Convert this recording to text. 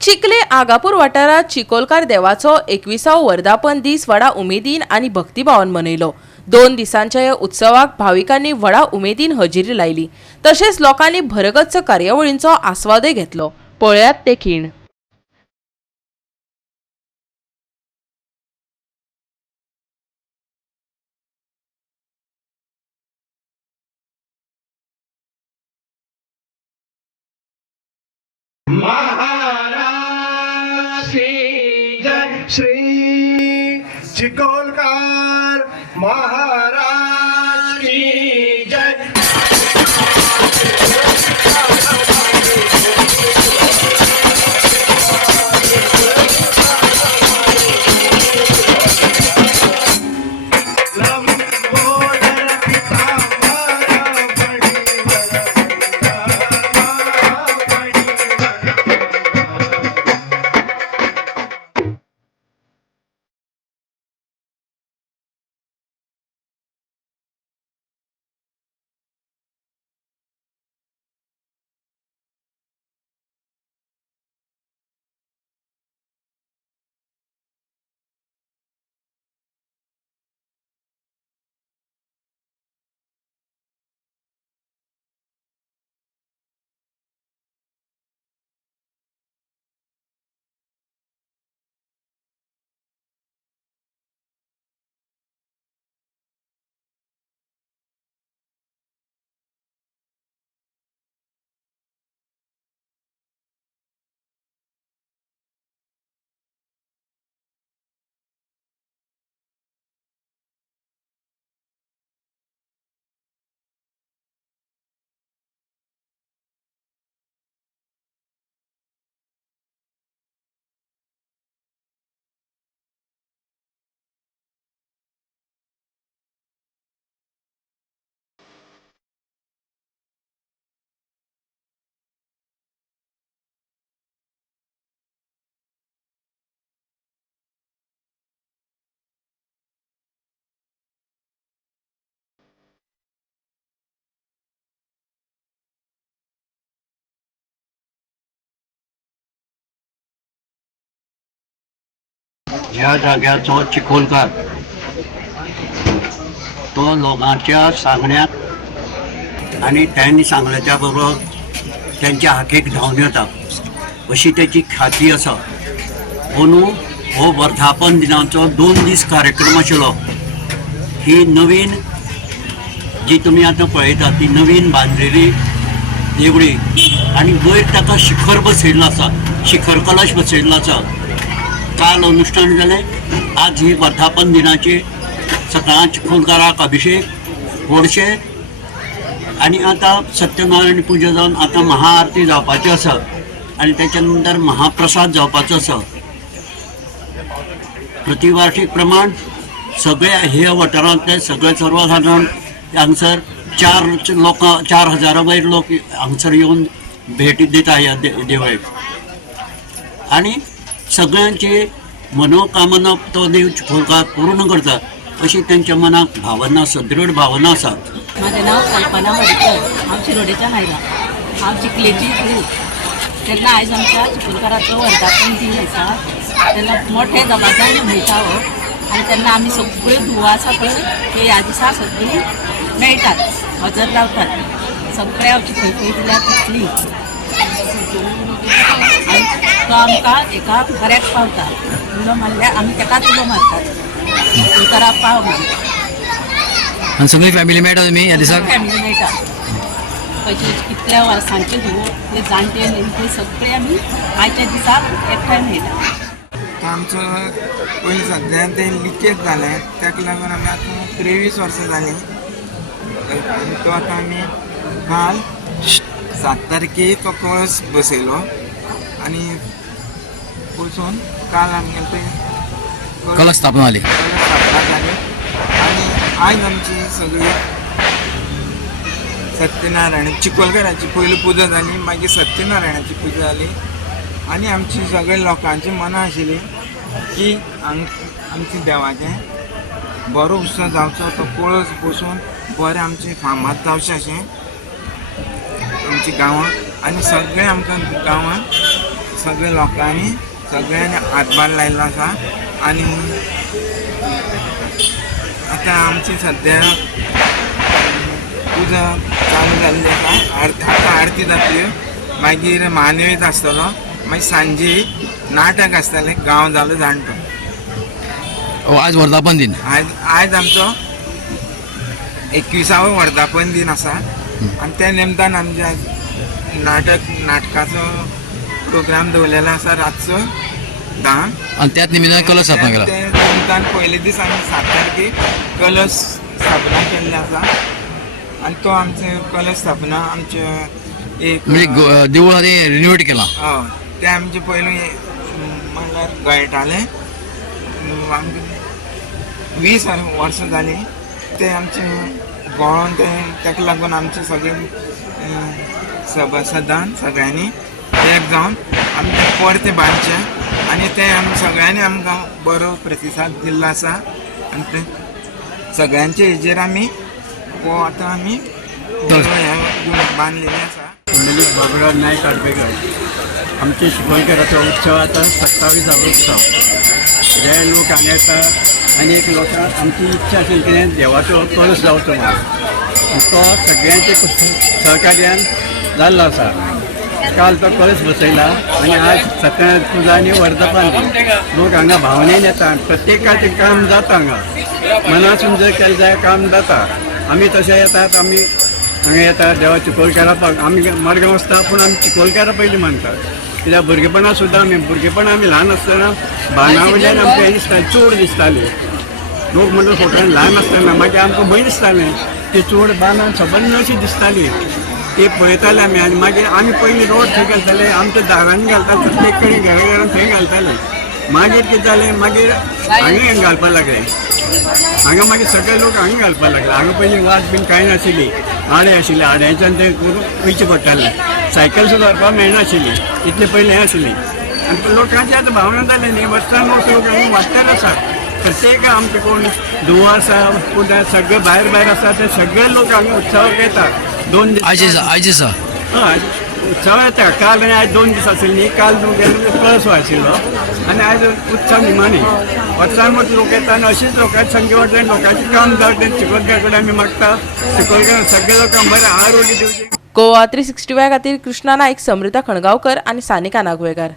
चिखले आगापूर वाठारात चिकोलकार देवाचो 21वा वर्धापन दीस व्हडा उमेदीन आणि भक्तिभावान मनयलो। 2 दिसांच्या ह्या उत्सवाक भाविकांनी व्हडा उमेदीन हजेरी लायली। तशेंच लोकांनी भरगच्च कार्यावळींचो आस्वादय घेतलो। पळयात ते खीण। श्री चिकोलकार महाराज की जय। ह्या जाग्याचो चिकोलकार तो लोकांच्या सांगण्यात आणि त्यांनी सांगल्याच्या बरोबर त्यांच्या हाकेक धांवन येता अशी त्याची ख्याती आसा। म्हणून हो वर्धापन दिनाचो 2 दीस कार्यक्रम आशिल्लो। ही नवीन जी तुम्ही आता पळयता ती नवीन बांदलेली देवळी आणि वयर ताका शिखर बसयल्लो आसा, शिखर कलश बसयल्लो आसा। काल अनुष्ठान जालें, आज ही वर्धापन दिनाची सकाळ चिकोलकाराक अभिषेक गोडशे आणि आता सत्यनारायण पूजा जावन आता महाआरती जावपाची आसा आणि त्याच्या नंतर महाप्रसाद जावपाचो आसा। प्रतिवार्षिक प्रमाण सगळ्या ह्या वाठारांतले सगळे सर्वसाधारण हांगसर 4,000 वयर लोक हांगसर येवन भेट दिता ह्या देवळेक आणि सगळ्यांची मनोकामना तो देव चिकोलकार पूर्ण करता अशी त्यांच्या मनात भावना, सदृढ भावना आसा। माझे नाव कल्पना वाडेकर, हांव शिरोडेच्या हायला, हांव चिखलेची फुल। तेन्ना आयज आमच्या चिकोलकाराचो वर्धापन दीन आसा, तेन्ना मोठे दबाज्यान मनयता हो आनी तेन्ना आमी सगळी धुवा आसा पळय ते ह्या दिसा सगळीं मेळटात, हजर रावतात। सगळे हांवची खंय खंय दिल्यार तितली आनी तो आमकां एका बऱ्याक पावता। उलो मारल्यार आमी तेकाच उलो मारतात, चिकोलकारा पाव म्हणून। आणि सगळी फॅमिली मेळटा तुमी ह्या दिसाक? फॅमिली मेळटा, खंयचे कितल्या वर्सांचे न्हू ते जाणटे नेमके सगळे आमी आयच्या दिसाक एकठांय मेळटा। आमचो पयलीं सद्यान तें लिकेज जालें, ताका लागून आमी आतां 23 वर्सां जालीं आनी तो आतां आमी काल 7 तारखेक तो कळस बसयलो आनी पसून काल आमगेले ते कलश स्थापना जाली आनी आयज आमची सगळी सत्यनारायण चिकोलकाराची पयली पुजा जाली, मागीर सत्यनारायणाची पुजा जाली आनी आमची सगळ्या लोकांची मनां आशिल्ली की आमच्या देवाचें बरो उत्सव जावचो, तो कळस बसून बरें आमचें फामाद जावचें अशें आमच्या गांवांत आनी सगळे आमकां गांवांत सगळे लोकांनी सगळ्यांनी हातभार लायिल्लो आसा आनी आतां आमची सद्या पुजा चालू जाल्ली आसा आतां आरती जातल्यो मागीर महानैवेद्य आसतलो मागीर सांजे नाटक आसतलें गांव जालो जाणटो आज वर्धापन दिन आज आमचो 21वा वर्धापन दिन आसा आनी त्या निमतान आमच्या नाटकाचो प्रोग्राम दवरलेलो आसा रातचो 10 आणि त्याच निमित्तानं कलश स्थापना केला. त्या निमतान पयले दीस आमी 7 तारखेक कलश स्थापना केल्ली आसा आनी तो आमचे कलश स्थापना आमचे एक म्हणजे देवूळ ते रिनोवेट केला. हय ते आमचे पयलीं म्हणल्यार गळटाले आमकां 20 वर्सां जालीं ते आमचे गोळोन तेका लागून आमचे सगळे सभासदान सगळ्यांनी एक जावन आमी ते परते बांदचे आनी ते आमी सगळ्यांनी आमकां बरो प्रतिसाद दिल्लो आसा आनी ते सगळ्यांचे हेजेर आमी आतां आमी बांदलेले आसा. मंडलीक बाबुराव नायक आडबेकर आमचे शिकोलकराचो उत्सव आता 27वा उत्सव. जे लोक हांगा येतात आनी एक लोकां आमची इच्छा आशिल्ली कितें देवाचो कळस जावचो म्हणून तो सगळ्यांचे सहकार्यान जाल्लो आसा. काल तो कळस बसयला आनी आज सत्यनारायण पुजा आनी वर्धापन लोक हांगा भावनेन येता. प्रत्येकाचें काम जाता हांगा मनासून जर केलें जाल्यार काम जाता. आमी तशें येतात आमी हांगा येतात देवा चिकोलकारा आमी मडगांव वचता पूण आमी चिकोलकारा पयलीं मानतात कित्याक भुरगेपणा सुद्दां आमी ल्हान आसतना बांदावयल्यान आमकां हें दिसतालें चोड दिसताली. लोक म्हणटा फोटोन ल्हान आसतना मागीर आमकां भंय दिसतालें ती चोड बांदान सबंद अशी दिसताली ती पळयताले आमी आनी मागीर आमी पयलीं रोड थंय घालताले आमच्या दारांनी घालता प्रत्येक कडेन घरान थंय घालताले. मागीर कितें जालें मागीर हांगा घालपाक लागले. हांगा मागीर सगळे लोक हांगा घालपाक लागले. हांगा पयलीं वाज बीन कांय नाशिल्ली आडे आशिल्ले आड्याच्यान ते वयचें पडटालें. सायकल सुद्दां व्हरपाक मेळनाशिल्ली इतलें पयलीं हें आशिल्ली आनी लोकांची आतां भावना जाली न्ही वर्सान वर्स लोक वाडटात आसात. प्रत्येक आमचे कोण धुवो आसा पूण सगळे भायर आसा ते सगळे लोक हांगा उत्सवाक येतात. 2 दीस आयज आसा हय उत्सव येता. काल आनी आयज 2 दीस आशिल्ली. काल कळस आशिल्लो आनी आयज उत्सव निमाणी. वर्सान वर्स लोक येता आनी अशीच लोकांची संख्या वाडटा. लोकांचें काम जावचें चिकोलकार कडेन आमी मागता चिकोलकार सगळे लोकांक बरें आरोग्य दिवचें. गोवा 365 खातीर कृष्णा नाईक, समृता खणगांवकर आनी सानिका नागवेकर.